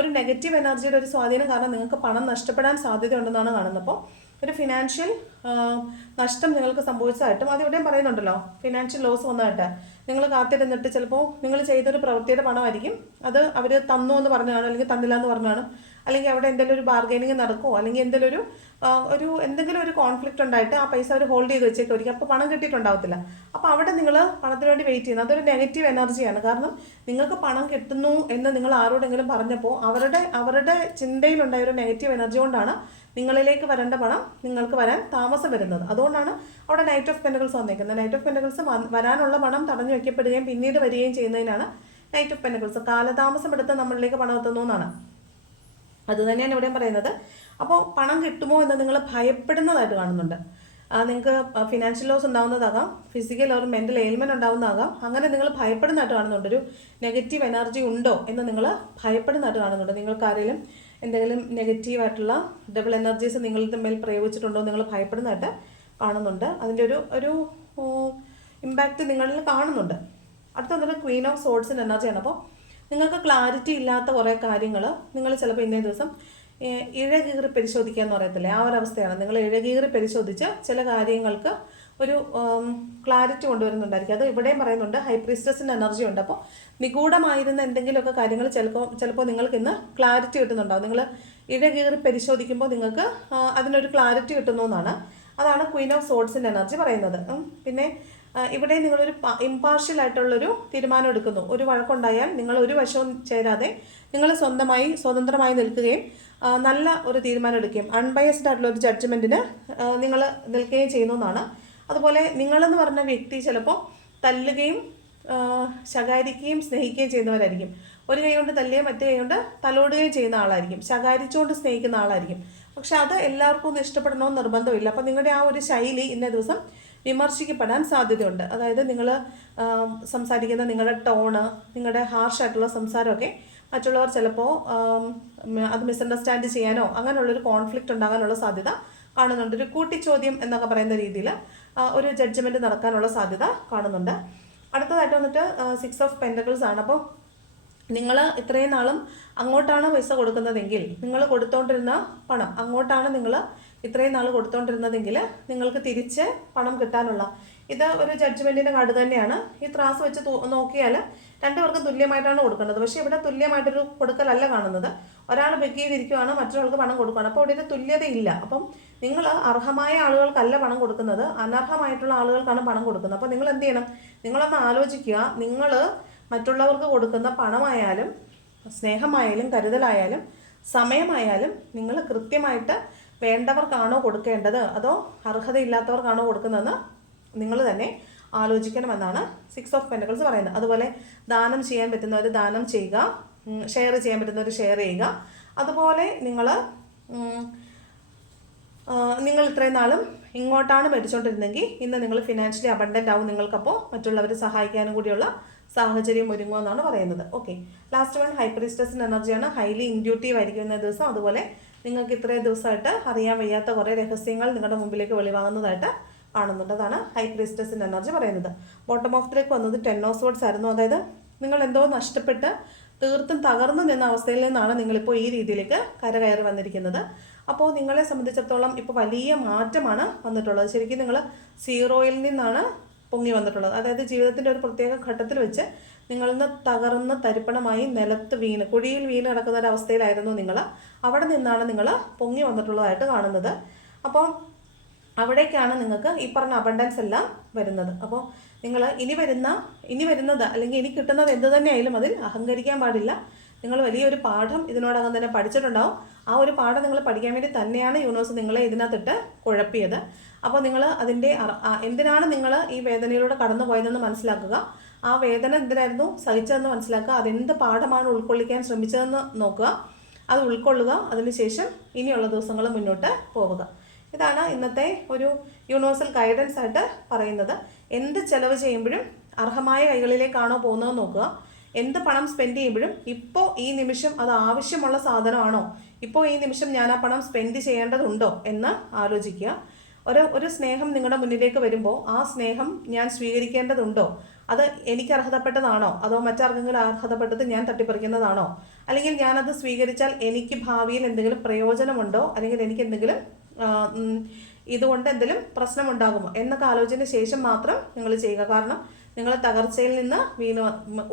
ഒരു നെഗറ്റീവ് എനർജിയുടെ ഒരു സ്വാധീനം കാരണം നിങ്ങൾക്ക് പണം നഷ്ടപ്പെടാൻ സാധ്യതയുണ്ടെന്നാണ് കാണുന്നത്. അപ്പോൾ ഒരു ഫിനാൻഷ്യൽ നഷ്ടം നിങ്ങൾക്ക് സംഭവിച്ചതായിട്ടും അതിവിടെയും പറയുന്നുണ്ടല്ലോ, ഫിനാൻഷ്യൽ ലോസ് വന്നതായിട്ട് നിങ്ങൾ കാത്തിരുന്നിട്ട് ചിലപ്പോൾ നിങ്ങൾ ചെയ്തൊരു പ്രവൃത്തിയുടെ പണമായിരിക്കും, അത് അവർ തന്നു എന്ന് പറഞ്ഞാണ് അല്ലെങ്കിൽ തന്നില്ല എന്ന് പറഞ്ഞാണ്, അല്ലെങ്കിൽ അവിടെ എന്തെങ്കിലും ഒരു ബാർഗൈനിങ് നടക്കുമോ അല്ലെങ്കിൽ എന്തെങ്കിലും ഒരു കോൺഫ്ലിക്റ്റ് ഉണ്ടായിട്ട് ആ പൈസ അവർ ഹോൾഡ് ചെയ്ത് വെച്ചേക്കുമായിരിക്കും. അപ്പോൾ പണം കിട്ടിയിട്ടുണ്ടാവത്തില്ല. അപ്പോൾ അവിടെ നിങ്ങൾ പണത്തിന് വേണ്ടി വെയിറ്റ് ചെയ്യുന്നത് അതൊരു നെഗറ്റീവ് എനർജിയാണ്. കാരണം നിങ്ങൾക്ക് പണം കിട്ടുന്നു എന്ന് നിങ്ങൾ ആരോടെങ്കിലും പറഞ്ഞപ്പോൾ അവരുടെ ചിന്തയിലുണ്ടായ ഒരു നെഗറ്റീവ് എനർജി കൊണ്ടാണ് നിങ്ങളിലേക്ക് വരേണ്ട പണം നിങ്ങൾക്ക് വരാൻ താമസം വരുന്നത്. അതുകൊണ്ടാണ് അവിടെ നൈറ്റ് ഓഫ് പെൻറ്റക്കിൾസ് വന്നേക്കുന്നത്. നൈറ്റ് ഓഫ് പെൻറ്റക്കിൾസ് വരാനുള്ള പണം തടഞ്ഞു വയ്ക്കപ്പെടുകയും പിന്നീട് വരികയും ചെയ്യുന്നതിനാണ് നൈറ്റ് ഓഫ് പെൻറ്റക്കിൾസ്. കാലതാമസം എടുത്ത് നമ്മളിലേക്ക് പണം എത്തുന്നു എന്നാണ്. അത് തന്നെയാണ് ഇവിടെയും പറയുന്നത്. അപ്പോൾ പണം കിട്ടുമോ എന്ന് നിങ്ങൾ ഭയപ്പെടുന്നതായിട്ട് കാണുന്നുണ്ട്. നിങ്ങൾക്ക് ഫിനാൻഷ്യൽ ലോസ് ഉണ്ടാകുന്നതാകാം, ഫിസിക്കൽ ഓർ മെൻ്റൽ എയിൽമെൻറ്റ് ഉണ്ടാകുന്നതാകാം. അങ്ങനെ നിങ്ങൾ ഭയപ്പെടുന്നതായിട്ട് കാണുന്നുണ്ട്. ഒരു നെഗറ്റീവ് എനർജി ഉണ്ടോ എന്ന് നിങ്ങൾ ഭയപ്പെടുന്നതായിട്ട് കാണുന്നുണ്ട്. നിങ്ങൾക്കാരെങ്കിലും എന്തെങ്കിലും നെഗറ്റീവായിട്ടുള്ള ഡബിൾ എനർജീസ് നിങ്ങളുടെ മേൽ പ്രയോഗിച്ചിട്ടുണ്ടോ നിങ്ങൾ ഭയപ്പെടുന്നതായിട്ട് കാണുന്നുണ്ട്. അതിൻ്റെ ഒരു ഇമ്പാക്റ്റ് നിങ്ങളിൽ കാണുന്നുണ്ട്. അടുത്ത വന്നിട്ട് ക്വീൻ ഓഫ് സോർഡ്സിൻ്റെ എനർജിയാണ്. അപ്പോൾ നിങ്ങൾക്ക് ക്ലാരിറ്റി ഇല്ലാത്ത കുറേ കാര്യങ്ങൾ നിങ്ങൾ ചിലപ്പോൾ ഇന്നേ ദിവസം ഇഴകീറി പരിശോധിക്കുക എന്ന് പറയത്തില്ലേ, ആ ഒരു അവസ്ഥയാണ്. നിങ്ങൾ ഇഴകീറി പരിശോധിച്ച് ചില കാര്യങ്ങൾക്ക് ഒരു ക്ലാരിറ്റി കൊണ്ടുവരുന്നുണ്ടായിരിക്കും. അത് ഇവിടെയും പറയുന്നുണ്ട്. ഹൈ പ്രീസ്റ്റസിൻ്റെ എനർജി ഉണ്ട്. അപ്പോൾ നിഗൂഢമായിരുന്ന എന്തെങ്കിലുമൊക്കെ കാര്യങ്ങൾ ചിലപ്പോൾ നിങ്ങൾക്ക് ഇന്ന് ക്ലാരിറ്റി കിട്ടുന്നുണ്ടാവും. നിങ്ങൾ ഇഴകീറി പരിശോധിക്കുമ്പോൾ നിങ്ങൾക്ക് അതിനൊരു ക്ലാരിറ്റി കിട്ടുന്നു എന്നാണ്. അതാണ് ക്വീൻ ഓഫ് സോർഡ്സിൻ്റെ എനർജി പറയുന്നത്. പിന്നെ ഇവിടെ നിങ്ങളൊരു ഇമ്പാർഷ്യൽ ആയിട്ടുള്ളൊരു തീരുമാനം എടുക്കുന്നു. ഒരു വഴക്കുണ്ടായാൽ നിങ്ങൾ ഒരു വശവും ചേരാതെ നിങ്ങൾ സ്വതന്ത്രമായി നിൽക്കുകയും നല്ല ഒരു തീരുമാനം എടുക്കുകയും അൺബയസ്ഡ് ആയിട്ടുള്ള ഒരു ജഡ്ജ്മെൻറ്റിന് നിങ്ങൾ നിൽക്കുകയും ചെയ്യുന്നു എന്നാണ്. അതുപോലെ നിങ്ങളെന്ന് പറഞ്ഞ വ്യക്തി ചിലപ്പോൾ തല്ലുകയും ശകാരിക്കുകയും സ്നേഹിക്കുകയും ചെയ്യുന്നവരായിരിക്കും. ഒരു കൈ കൊണ്ട് തല്ലുകയും മറ്റേ കൈ കൊണ്ട് തലോടുകയും ചെയ്യുന്ന ആളായിരിക്കും. ശകാരിച്ചുകൊണ്ട് സ്നേഹിക്കുന്ന ആളായിരിക്കും. പക്ഷെ അത് എല്ലാവർക്കും ഒന്നും ഇഷ്ടപ്പെടണമെന്ന് നിർബന്ധമില്ല. അപ്പോൾ നിങ്ങളുടെ ആ ഒരു ശൈലി ഇന്നേ ദിവസം വിമർശിക്കപ്പെടാൻ സാധ്യതയുണ്ട്. അതായത് നിങ്ങൾ സംസാരിക്കുന്ന നിങ്ങളുടെ ടോണ്, നിങ്ങളുടെ ഹാർഷായിട്ടുള്ള സംസാരമൊക്കെ മറ്റുള്ളവർ ചിലപ്പോൾ അത് മിസ്അണ്ടർസ്റ്റാൻഡ് ചെയ്യാനോ അങ്ങനെയുള്ളൊരു കോൺഫ്ലിക്റ്റ് ഉണ്ടാകാനുള്ള സാധ്യത കാണുന്നുണ്ട്. ഒരു കൂട്ടിച്ചോദ്യം എന്നൊക്കെ പറയുന്ന രീതിയിൽ ഒരു ജഡ്ജ്മെൻറ്റ് നടക്കാനുള്ള സാധ്യത കാണുന്നുണ്ട്. അടുത്തതായിട്ട് വന്നിട്ട് 6 ഓഫ് പെൻറ്റക്കിൾസ് ആണ്. അപ്പോൾ നിങ്ങൾ ഇത്രയും നാളും അങ്ങോട്ടാണ് പൈസ കൊടുക്കുന്നതെങ്കിൽ, നിങ്ങൾ കൊടുത്തോണ്ടിരുന്ന പണം അങ്ങോട്ടാണ് നിങ്ങൾ ഇത്രയും നാൾ കൊടുത്തോണ്ടിരുന്നതെങ്കിൽ നിങ്ങൾക്ക് തിരിച്ച് പണം കിട്ടാനുള്ള ഇത് ഒരു ജഡ്ജ്മെൻറ്റിൻ്റെ കാർഡ് തന്നെയാണ്. ഈ ത്രാസ് വെച്ച് നോക്കിയാൽ രണ്ടുപേർക്കും തുല്യമായിട്ടാണ് കൊടുക്കേണ്ടത്. പക്ഷേ ഇവിടെ തുല്യമായിട്ടൊരു കൊടുക്കലല്ല കാണുന്നത്. ഒരാൾ ബെഗ് ചെയ്തിരിക്കുകയാണ്, മറ്റൊരാൾക്ക് പണം കൊടുക്കുകയാണ്. അപ്പോൾ ഇവിടെ ഒരു തുല്യതയില്ല. അപ്പം നിങ്ങൾ അർഹമായ ആളുകൾക്കല്ല പണം കൊടുക്കുന്നത്, അനർഹമായിട്ടുള്ള ആളുകൾക്കാണ് പണം കൊടുക്കുന്നത്. അപ്പോൾ നിങ്ങൾ എന്ത് ചെയ്യണം? നിങ്ങളൊന്ന് ആലോചിക്കുക. നിങ്ങൾ മറ്റുള്ളവർക്ക് കൊടുക്കുന്ന പണമായാലും സ്നേഹമായാലും കരുതലായാലും സമയമായാലും നിങ്ങൾ കൃത്യമായിട്ട് വേണ്ടവർക്കാണോ കൊടുക്കേണ്ടത് അതോ അർഹതയില്ലാത്തവർക്കാണോ കൊടുക്കുന്നതെന്ന് നിങ്ങൾ തന്നെ ആലോചിക്കണമെന്നാണ് 6 ഓഫ് പെൻറ്റക്കിൾസ് പറയുന്നത്. അതുപോലെ ദാനം ചെയ്യാൻ പറ്റുന്നവർ ദാനം ചെയ്യുക, ഷെയർ ചെയ്യാൻ പറ്റുന്നവർ ഷെയർ ചെയ്യുക. അതുപോലെ നിങ്ങൾ ഇത്രയും നാളും ഇങ്ങോട്ടാണ് മേടിച്ചുകൊണ്ടിരുന്നെങ്കിൽ ഇന്ന് നിങ്ങൾ ഫിനാൻഷ്യലി അബണ്ടൻ്റ് ആവും. നിങ്ങൾക്കപ്പോൾ മറ്റുള്ളവരെ സഹായിക്കാനും കൂടിയുള്ള സാഹചര്യം ഒരുങ്ങുമെന്നാണ് പറയുന്നത്. ഓക്കെ, ലാസ്റ്റ് വൺ ഹൈ പ്രീസ്റ്റസിൻ്റെ എനർജിയാണ്. ഹൈലി ഇൻഡ്യൂട്ടീവ് ആയിരിക്കും ഇന്ന ദിവസം. അതുപോലെ നിങ്ങൾക്ക് ഇത്രയും ദിവസമായിട്ട് അറിയാൻ വയ്യാത്ത കുറേ രഹസ്യങ്ങൾ നിങ്ങളുടെ മുമ്പിലേക്ക് വെളിവാകുന്നതായിട്ട് കാണുന്നുണ്ട്. അതാണ് ഹൈ പ്രീസ്റ്റസിൻ്റെ എനർജി പറയുന്നത്. ബോട്ടം ഓഫ് ലേക്ക് വന്നത് 10 ഓഫ് സോർഡ്സ് ആയിരുന്നു. അതായത് നിങ്ങൾ എന്തോ നഷ്ടപ്പെട്ട് തീർത്തും തകർന്നു നിന്ന അവസ്ഥയിൽ നിന്നാണ് നിങ്ങളിപ്പോൾ ഈ രീതിയിലേക്ക് കരകയറി വന്നിരിക്കുന്നത്. അപ്പോൾ നിങ്ങളെ സംബന്ധിച്ചിടത്തോളം ഇപ്പോൾ വലിയ മാറ്റമാണ് വന്നിട്ടുള്ളത്. ശരിക്കും നിങ്ങൾ സീറോയിൽ നിന്നാണ് പൊങ്ങി വന്നിട്ടുള്ളത്. അതായത് ജീവിതത്തിൻ്റെ ഒരു പ്രത്യേക ഘട്ടത്തിൽ വെച്ച് നിങ്ങളിൽ നിന്ന് തകർന്ന് തരിപ്പണമായി നിലത്ത് കുഴിയിൽ വീണ് കിടക്കുന്ന ഒരവസ്ഥയിലായിരുന്നു നിങ്ങൾ. അവിടെ നിന്നാണ് നിങ്ങൾ പൊങ്ങി വന്നിട്ടുള്ളതായിട്ട് കാണുന്നത്. അപ്പോൾ അവിടേക്കാണ് നിങ്ങൾക്ക് ഈ പറഞ്ഞ അബണ്ടൻസ് എല്ലാം വരുന്നത്. അപ്പോൾ നിങ്ങൾ ഇനി വരുന്നത് അല്ലെങ്കിൽ ഇനി കിട്ടുന്നത് എന്ത് തന്നെയായാലും അതിൽ അഹങ്കരിക്കാൻ പാടില്ല. നിങ്ങൾ വലിയൊരു പാഠം ഇതിനോടകം തന്നെ പഠിച്ചിട്ടുണ്ടാവും. ആ ഒരു പാഠം നിങ്ങൾ പഠിക്കാൻ വേണ്ടി തന്നെയാണ് യൂണിവേഴ്സ് നിങ്ങളെ ഇതിനകത്തിട്ട് കുഴപ്പിയത്. അപ്പോൾ നിങ്ങൾ അതിൻ്റെ എന്തിനാണ് നിങ്ങൾ ഈ വേദനയിലൂടെ കടന്നു പോയതെന്ന് മനസ്സിലാക്കുക. ആ വേദന എന്തിനായിരുന്നു സഹിച്ചതെന്ന് മനസ്സിലാക്കുക. അതെന്ത് പാഠമാണ് ഉൾക്കൊള്ളിക്കാൻ ശ്രമിച്ചതെന്ന് നോക്കുക. അത് ഉൾക്കൊള്ളുക. അതിനുശേഷം ഇനിയുള്ള ദിവസങ്ങൾ മുന്നോട്ട് പോവുക. ഇതാണ് ഇന്നത്തെ ഒരു യൂണിവേഴ്സൽ ഗൈഡൻസ് ആയിട്ട് പറയുന്നത്. എന്ത് ചെലവ് ചെയ്യുമ്പോഴും അർഹമായ കൈകളിലേക്കാണോ പോകുന്നത് നോക്കുക. എന്ത് പണം സ്പെൻഡ് ചെയ്യുമ്പോഴും ഇപ്പോൾ ഈ നിമിഷം അത് ആവശ്യമുള്ള സാധനമാണോ, ഇപ്പോൾ ഈ നിമിഷം ഞാൻ ആ പണം സ്പെൻഡ് ചെയ്യേണ്ടതുണ്ടോ എന്ന് ആലോചിക്കുക. ഒരു സ്നേഹം നിങ്ങളുടെ മുന്നിലേക്ക് വരുമ്പോൾ ആ സ്നേഹം ഞാൻ സ്വീകരിക്കേണ്ടതുണ്ടോ, അത് എനിക്ക് അർഹതപ്പെട്ടതാണോ, അതോ മറ്റാർക്കെങ്കിലും അർഹതപ്പെട്ടത് ഞാൻ തട്ടിപ്പറിക്കുന്നതാണോ, അല്ലെങ്കിൽ ഞാനത് സ്വീകരിച്ചാൽ എനിക്ക് ഭാവിയിൽ എന്തെങ്കിലും പ്രയോജനമുണ്ടോ, അല്ലെങ്കിൽ എനിക്ക് എന്തെങ്കിലും ഇതുകൊണ്ട് എന്തെങ്കിലും പ്രശ്നമുണ്ടാകുമോ എന്നൊക്കെ ആലോചിച്ചതിന് ശേഷം മാത്രം നിങ്ങൾ ചെയ്യുക. കാരണം നിങ്ങൾ തകർച്ചയിൽ നിന്ന്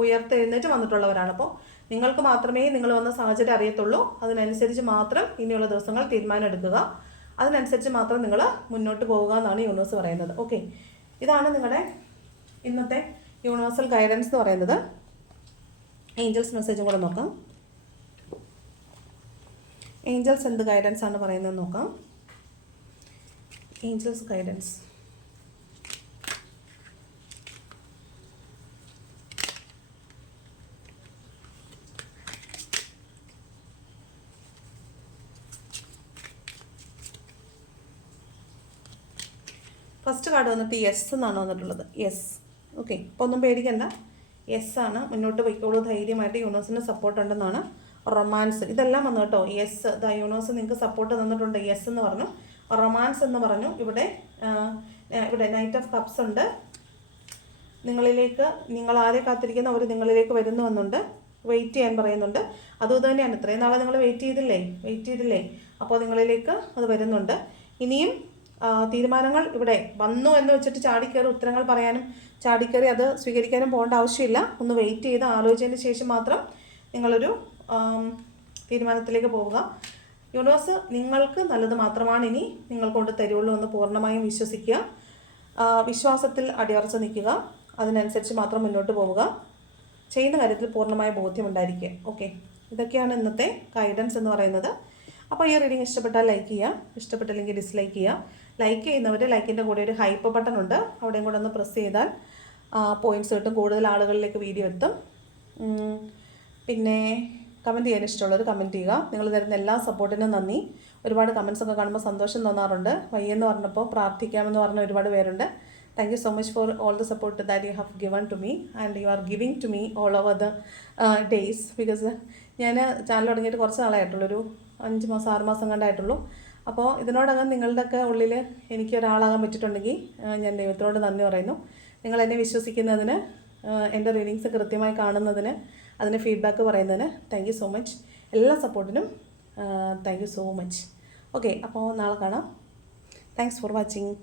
ഉയർത്തെഴുന്നേറ്റ് വന്നിട്ടുള്ളവരാണ്. അപ്പോൾ നിങ്ങൾക്ക് മാത്രമേ നിങ്ങൾ വന്ന സാഹചര്യം അറിയത്തുള്ളൂ. അതിനനുസരിച്ച് മാത്രം ഇനിയുള്ള ദിവസങ്ങൾ തീരുമാനം എടുക്കുക. അതിനനുസരിച്ച് മാത്രം നിങ്ങൾ മുന്നോട്ട് പോവുക എന്നാണ് യൂണിവേഴ്സ് പറയുന്നത്. ഓക്കെ, ഇതാണ് നിങ്ങളുടെ ഇന്നത്തെ യൂണിവേഴ്സൽ ഗൈഡൻസ് എന്ന് പറയുന്നത്. ഏഞ്ചൽസ് മെസ്സേജും കൂടെ നോക്കാം. ഏഞ്ചൽസ് എന്ത് ഗൈഡൻസ് ആണ് പറയുന്നത് നോക്കാം. Angels guidance. ഫസ്റ്റ് കാർഡ് വന്നിട്ട് യെസ് എന്നാണ് വന്നിട്ടുള്ളത്. യെസ്. ഓക്കെ, അപ്പോൾ ഒന്നും പേടിക്കണ്ട. യെസ് ആണ്. മുന്നോട്ട് പോയിക്കോളൂ ധൈര്യമായിട്ട്. യൂണിവേഴ്സിൻ്റെ സപ്പോർട്ട് ഉണ്ടെന്നാണ്. റൊമാൻസ് ഇതെല്ലാം വന്നു കേട്ടോ. യെസ്, ദ യൂണിവേഴ്സ് നിങ്ങൾക്ക് സപ്പോർട്ട് തന്നിട്ടുണ്ട്. യെസ് എന്ന് പറഞ്ഞു. റൊമാൻസ് എന്ന് പറഞ്ഞു. ഇവിടെ നൈറ്റ് ഓഫ് കപ്സ് ഉണ്ട്. നിങ്ങളിലേക്ക്, നിങ്ങൾ ആരെ കാത്തിരിക്കുന്ന അവർ നിങ്ങളിലേക്ക് വരുന്നു എന്നുണ്ട്. വെയിറ്റ് ചെയ്യാൻ പറയുന്നുണ്ട്. അതുകൊണ്ട് തന്നെയാണ് ഇത്രയും നാളെ നിങ്ങൾ വെയിറ്റ് ചെയ്തില്ലേ, അപ്പോൾ നിങ്ങളിലേക്ക് അത് വരുന്നുണ്ട്. ഇനിയും തീരുമാനങ്ങൾ ഇവിടെ വന്നു എന്ന് വെച്ചിട്ട് ചാടിക്കയറി ഉത്തരങ്ങൾ പറയാനും ചാടിക്കയറി അത് സ്വീകരിക്കാനും പോകേണ്ട ആവശ്യമില്ല. ഒന്ന് വെയിറ്റ് ചെയ്ത് ആലോചിച്ചതിന് ശേഷം മാത്രം നിങ്ങളൊരു തീരുമാനത്തിലേക്ക് പോവുക. യൂണിവേഴ്സ് നിങ്ങൾക്ക് നല്ലത് മാത്രമാണ് ഇനി നിങ്ങൾ കൊണ്ട് തരുള്ളൂ എന്ന് പൂർണ്ണമായും വിശ്വസിക്കുക. വിശ്വാസത്തിൽ അടിയുറച്ച് നിൽക്കുക. അതിനനുസരിച്ച് മാത്രം മുന്നോട്ട് പോവുക. ചെയ്യുന്ന കാര്യത്തിൽ പൂർണ്ണമായ ബോധ്യമുണ്ടായിരിക്കുക. ഓക്കെ, ഇതൊക്കെയാണ് ഇന്നത്തെ ഗൈഡൻസ് എന്ന് പറയുന്നത്. അപ്പോൾ ഈ റീഡിങ് ഇഷ്ടപ്പെട്ടാൽ ലൈക്ക് ചെയ്യുക, ഇഷ്ടപ്പെട്ടില്ലെങ്കിൽ ഡിസ്ലൈക്ക് ചെയ്യുക. ലൈക്ക് ചെയ്യുന്നവർ ലൈക്കിൻ്റെ കൂടെ ഒരു ഹൈപ്പ് ബട്ടൺ ഉണ്ട്, അവിടെയും കൂടെ ഒന്ന് പ്രസ് ചെയ്താൽ പോയിൻറ്റ്സ് കിട്ടും, കൂടുതൽ ആളുകളിലേക്ക് വീഡിയോ എത്തും. പിന്നെ കമൻറ്റ് ചെയ്യാൻ ഇഷ്ടമുള്ളവർ കമൻറ്റ് ചെയ്യുക. നിങ്ങൾ തരുന്ന എല്ലാ സപ്പോർട്ടിനും നന്ദി. ഒരുപാട് കമൻസൊക്കെ കാണുമ്പോൾ സന്തോഷം തോന്നാറുണ്ട്. വയ്യെന്ന് പറഞ്ഞപ്പോൾ പ്രാർത്ഥിക്കാമെന്ന് പറഞ്ഞ ഒരുപാട് പേരുണ്ട്. Thank you so much for all the support that you have given to me and you are giving to me all over the days. Because ഞാൻ ചാനൽ തുടങ്ങിയിട്ട് കുറച്ച് നാളായിട്ടുള്ളൂ, ഒരു 5 മാസം 6 മാസം കണ്ടായിട്ടുള്ളൂ. അപ്പോൾ ഇതിനോടകം നിങ്ങളുടെയൊക്കെ ഉള്ളിൽ എനിക്ക് ഒരാളാകാൻ പറ്റിയിട്ടുണ്ടെങ്കിൽ ഞാൻ ദൈവത്തിനോട് നന്ദി പറയുന്നു. നിങ്ങൾ എന്നെ വിശ്വസിക്കുന്നതിന്, എൻ്റെ റീഡിങ്സ് കൃത്യമായി കാണുന്നതിന്, അതിന് ഫീഡ്ബാക്ക് പറയുന്നതിന് താങ്ക് യു സോ മച്ച്. എല്ലാ സപ്പോർട്ടിനും thank you so much. Okay, അപ്പോൾ നാളെ കാണാം. Thanks for watching.